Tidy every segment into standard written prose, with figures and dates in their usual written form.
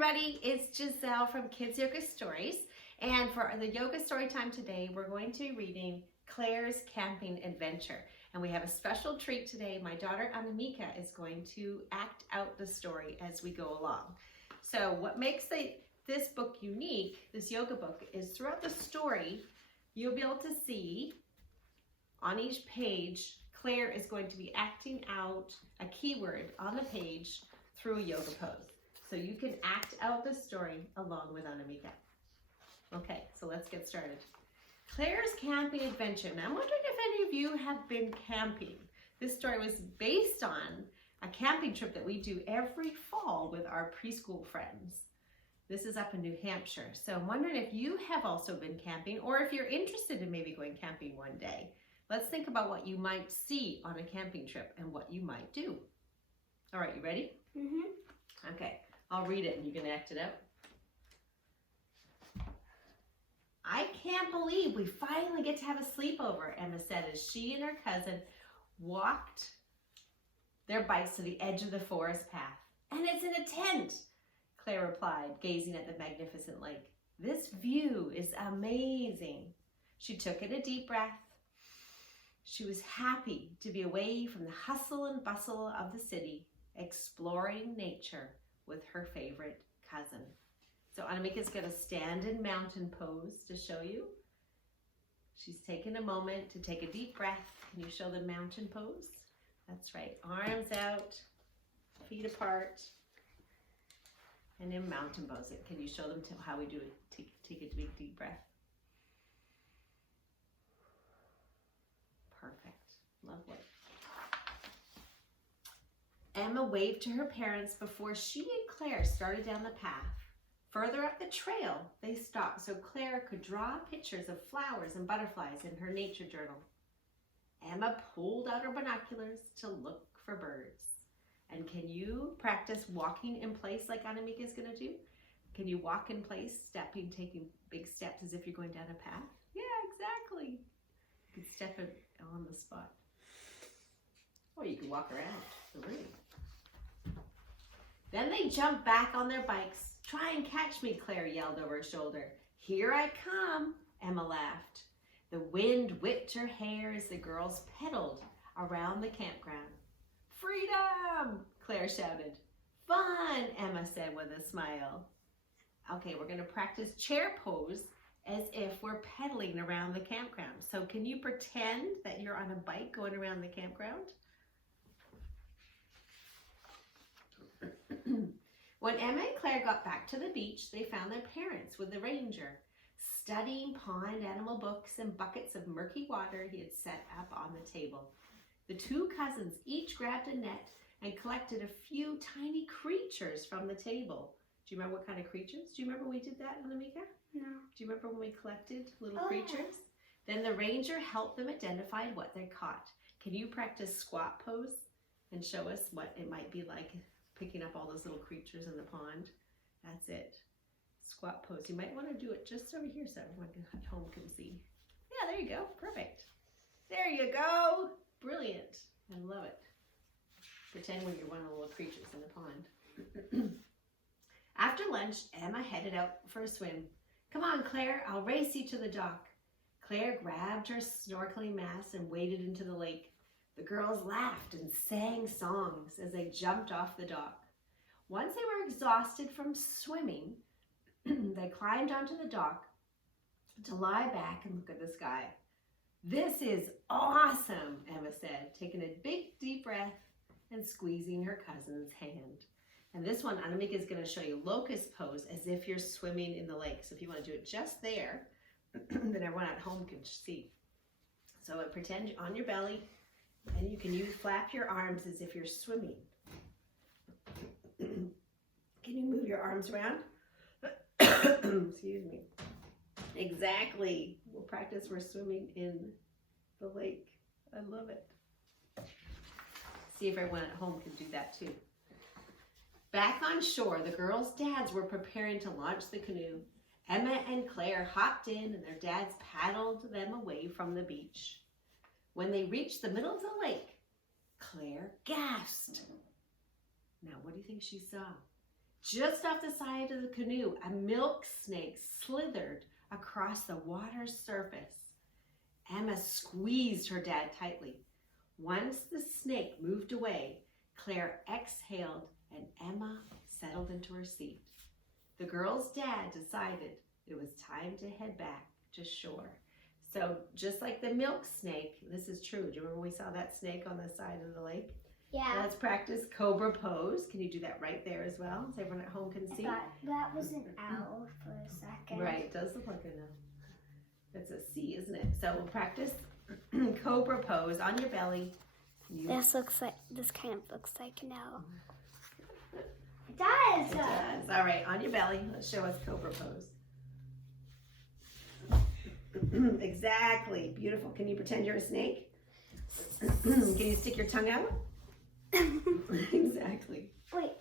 everybody, it's Giselle from Kids Yoga Stories, and for the yoga story time today we're going to be reading Claire's Camping Adventure, and we have a special treat today. My daughter Anamika is going to act out the story as we go along. So what makes this book unique, this yoga book, is throughout the story you'll be able to see on each page Claire is going to be acting out a keyword on the page through a yoga pose. So you can act out the story along with Anamika. Okay, so let's get started. Claire's Camping Adventure. Now I'm wondering if any of you have been camping. This story was based on a camping trip that we do every fall with our preschool friends. This is up in New Hampshire. So I'm wondering if you have also been camping, or if you're interested in maybe going camping one day. Let's think about what you might see on a camping trip and what you might do. All right, you ready? Mm-hmm. Okay, I'll read it and you can act it out. I can't believe we finally get to have a sleepover, Emma said as she and her cousin walked their bikes to the edge of the forest path. And it's in a tent, Claire replied, gazing at the magnificent lake. This view is amazing. She took in a deep breath. She was happy to be away from the hustle and bustle of the city, exploring nature with her favorite cousin. So Anamika's going to stand in mountain pose to show you. She's taken a moment to take a deep breath. Can you show the mountain pose? That's right. Arms out, feet apart, and in mountain pose. Can you show them how we do it? Take a big deep breath. Perfect. Lovely. Emma waved to her parents before she and Claire started down the path. Further up the trail, they stopped so Claire could draw pictures of flowers and butterflies in her nature journal. Emma pulled out her binoculars to look for birds. And can you practice walking in place like Anamika is going to do? Can you walk in place, taking big steps as if you're going down a path? Yeah, exactly. You can step on the spot. Or you can walk around the room. Then they jumped back on their bikes. Try and catch me, Claire yelled over her shoulder. Here I come, Emma laughed. The wind whipped her hair as the girls pedaled around the campground. Freedom, Claire shouted. Fun, Emma said with a smile. Okay, we're going to practice chair pose as if we're pedaling around the campground. So can you pretend that you're on a bike going around the campground? When Emma and Claire got back to the beach, they found their parents with the ranger, studying pond animal books and buckets of murky water he had set up on the table. The two cousins each grabbed a net and collected a few tiny creatures from the table. Do you remember what kind of creatures? Do you remember we did that, Anamika? No. Do you remember when we collected little creatures? Yeah. Then the ranger helped them identify what they caught. Can you practice squat pose and show us what it might be like picking up all those little creatures in the pond? That's it. Squat pose. You might want to do it just over here so everyone at home can see. Yeah, there you go. Perfect. There you go. Brilliant. I love it. Pretend when you're one of the little creatures in the pond. After lunch, Emma headed out for a swim. Come on, Claire, I'll race you to the dock. Claire grabbed her snorkeling mask and waded into the lake. The girls laughed and sang songs as they jumped off the dock. Once they were exhausted from swimming, they climbed onto the dock to lie back and look at the sky. This is awesome, Emma said, taking a big deep breath and squeezing her cousin's hand. And this one, Anamika is going to show you locust pose as if you're swimming in the lake. So if you want to do it just there, then everyone at home can see. So pretend you're on your belly, and you can flap your arms as if you're swimming. Can you move your arms around? Excuse me. Exactly. We'll practice we're swimming in the lake. I love it. See if everyone at home can do that too. Back on shore, the girls' dads were preparing to launch the canoe. Emma and Claire hopped in and their dads paddled them away from the beach. When they reached the middle of the lake, Claire gasped. Now, what do you think she saw? Just off the side of the canoe, a milk snake slithered across the water's surface. Emma squeezed her dad tightly. Once the snake moved away, Claire exhaled and Emma settled into her seat. The girl's dad decided it was time to head back to shore. So just like the milk snake, this is true. Do you remember we saw that snake on the side of the lake? Yeah. Let's practice Cobra Pose. Can you do that right there as well, so everyone at home can see? That was an owl for a second. Right, it does look like an owl. It's a C, isn't it? So we'll practice Cobra Pose on your belly. This kind of looks like an owl. It does. It does. All right, on your belly. Let's show us Cobra Pose. Exactly. Beautiful. Can you pretend you're a snake? Can you stick your tongue out? Exactly. Wait.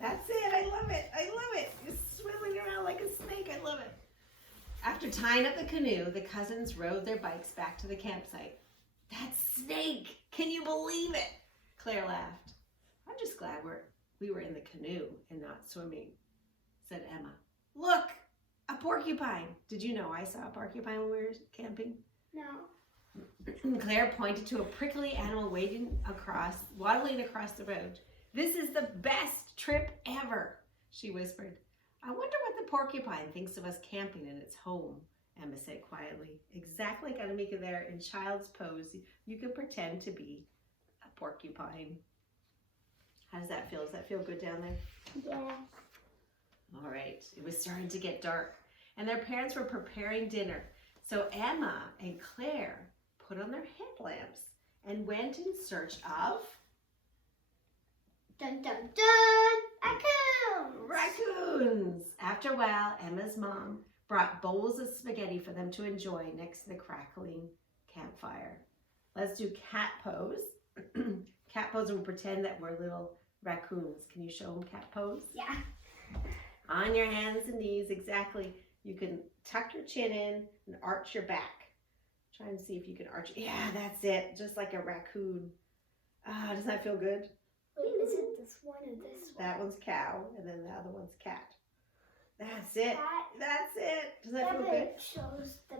That's it. I love it. I love it. You're swimming around like a snake. I love it. After tying up the canoe, the cousins rode their bikes back to the campsite. That snake! Can you believe it? Claire laughed. I'm just glad we were in the canoe and not swimming, said Emma. Look, a porcupine. Did you know I saw a porcupine when we were camping? No. Claire pointed to a prickly animal waddling across the road. This is the best trip ever, she whispered. I wonder what the porcupine thinks of us camping in its home, Emma said quietly. Exactly like Annemieke there in Child's Pose, you can pretend to be a porcupine. How does that feel? Does that feel good down there? Yeah. All right. It was starting to get dark, and their parents were preparing dinner. So Emma and Claire put on their headlamps and went in search of Dun dun dun! raccoons. After a while, Emma's mom brought bowls of spaghetti for them to enjoy next to the crackling campfire. Let's do cat pose. Cat pose, and we'll pretend that we're little raccoons. Can you show them cat pose? Yeah. On your hands and knees, exactly. You can tuck your chin in and arch your back. Try and see if you can arch. Yeah, that's it. Just like a raccoon. Ah, does that feel good? Wait, is it this one or this one? That one's cow, and then the other one's cat. That's it. Cat. That's it. Does that feel But good? it shows the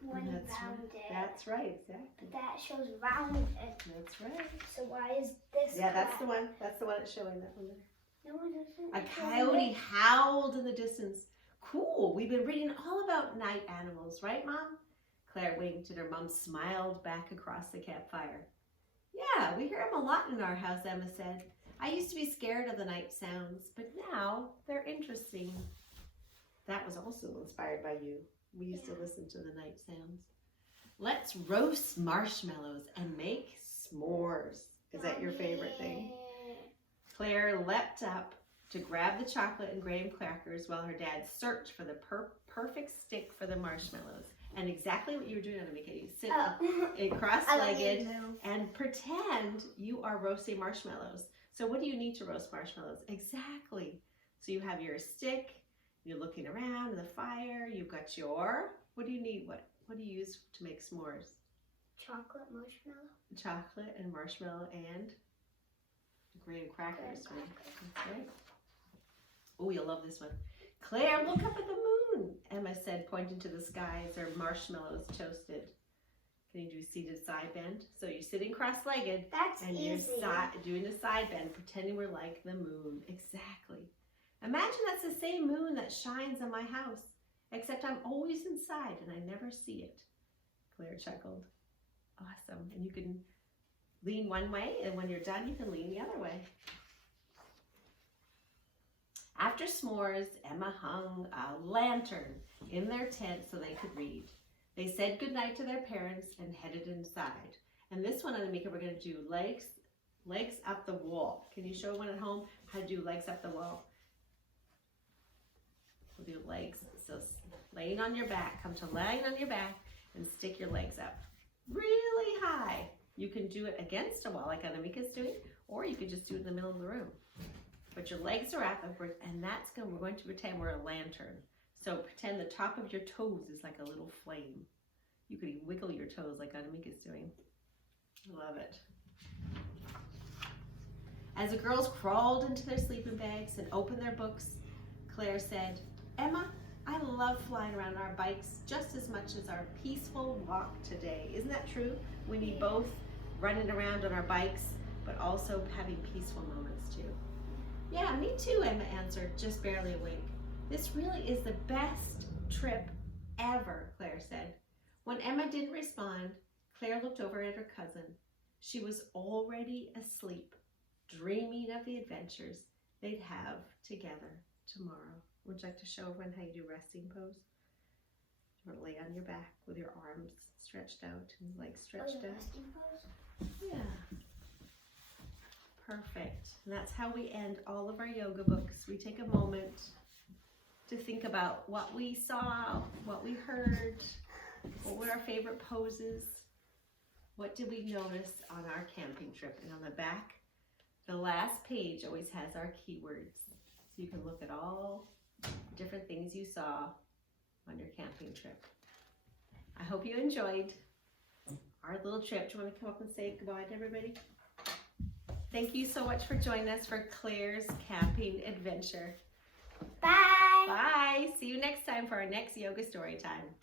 one rounded. That's right, exactly. But that shows rounded. That's right. So why is this? Yeah, that's cat? the one. That's the one it's showing. That one there. No, it doesn't. A coyote howled in the distance. Cool. We've been reading all about night animals, right, Mom? Claire winked and her mom smiled back across the campfire. Yeah, we hear them a lot in our house, Emma said. I used to be scared of the night sounds, but now they're interesting. That was also inspired by you. We used to listen to the night sounds. Let's roast marshmallows and make s'mores. Is that your favorite thing? Claire leapt up to grab the chocolate and graham crackers while her dad searched for the perfect stick for the marshmallows. And exactly what you were doing, Annemieke. You sit cross-legged and pretend you are roasting marshmallows. So what do you need to roast marshmallows? Exactly. So you have your stick, you're looking around the fire, you've got your, what do you need? What do you use to make s'mores? Chocolate marshmallow. Chocolate and marshmallow and graham crackers. Right? That's right. Oh, you'll love this one. Claire, look up at the moon, Emma said, pointing to the sky as her marshmallows toasted. Can you do seated side bend? So you're sitting cross-legged. That's and easy. you're doing a side bend, pretending we're like the moon. Exactly. Imagine that's the same moon that shines on my house, except I'm always inside and I never see it. Claire chuckled. Awesome. And you can lean one way, and when you're done, you can lean the other way. After s'mores, Emma hung a lantern in their tent so they could read. They said goodnight to their parents and headed inside. And this one, Annemieke, we're going to do legs up the wall. Can you show one at home how to do legs up the wall? We'll do legs. So laying on your back. Come to laying on your back and stick your legs up really high. You can do it against a wall like Annemieke is doing, or you could just do it in the middle of the room. But your legs are up, and we're going to pretend we're a lantern. So pretend the top of your toes is like a little flame. You could even wiggle your toes like Annemieke is doing. Love it. As the girls crawled into their sleeping bags and opened their books, Claire said, "Emma, I love flying around on our bikes just as much as our peaceful walk today." Isn't that true? We need both running around on our bikes, but also having peaceful moments too. "Yeah, me too," Emma answered, just barely awake. "This really is the best trip ever," Claire said. When Emma didn't respond, Claire looked over at her cousin. She was already asleep, dreaming of the adventures they'd have together tomorrow. Would you like to show everyone how you do resting pose? You want to lay on your back with your arms stretched out and legs stretched out? Yeah. Perfect. And that's how we end all of our yoga books. We take a moment to think about what we saw, what we heard, what were our favorite poses, what did we notice on our camping trip. And on the back, the last page always has our keywords. So you can look at all the different things you saw on your camping trip. I hope you enjoyed our little trip. Do you want to come up and say goodbye to everybody? Thank you so much for joining us for Claire's camping adventure. Bye. Bye. See you next time for our next yoga story time.